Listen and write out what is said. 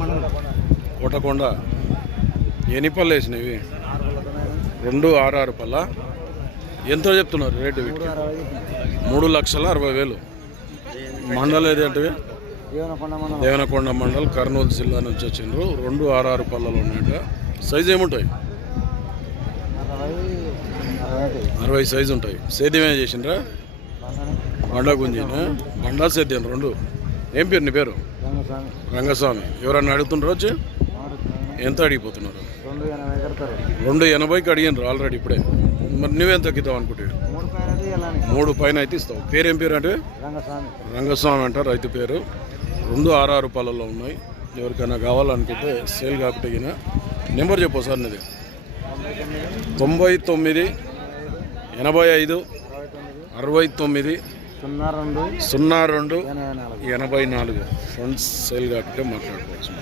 మండలం కోటకొండ. ఎన్ని పళ్ళు వేసినవి? రెండు ఆరు ఆరు పళ్ళ? ఎంతో చెప్తున్నారు రేటు వీటికి. మూడు లక్షల అరవై వేలు. మండలం మండలం దేవనకొండ మండల్ కర్నూలు జిల్లా నుంచి వచ్చిండ్రు. రెండు ఆరు ఆరు పళ్ళలు ఉన్నాయట. సైజు ఏముంటాయి? అరవై సైజు ఉంటాయి. సేద్యమే చేసిండ్రా? బండా గుంజినా? బండా సేద్యం రెండు. ఏం పేరు నీ పేరు? రంగస్వామి. ఎవరన్నా అడుగుతుండ్రు వచ్చి? ఎంత అడిగిపోతున్నారు? రెండు ఎనభైకి అడిగినారు ఆల్రెడీ ఇప్పుడే. మరి నువ్వేం తగ్గిద్దాం అనుకుంటావు మూడు పైన వెళ్ళాలి మూడు పైన అయితే ఇస్తావు. పేరేం పేరు అంటే? రంగస్వామి. అంట రైతు పేరు. రెండు ఆరు ఆరు పాలలో ఉన్నాయి. ఎవరికైనా కావాలనుకుంటే సేల్ కాబట్టి నెంబర్ చెప్పు సార్ నీది. తొంభై తొమ్మిది ఎనభై ఐదు అరవై తొమ్మిది సున్నా రెండు. ఎనభై నాలుగు. ఫండ్స్ సేల్ కాబట్టి మాట్లాడుకోవచ్చు.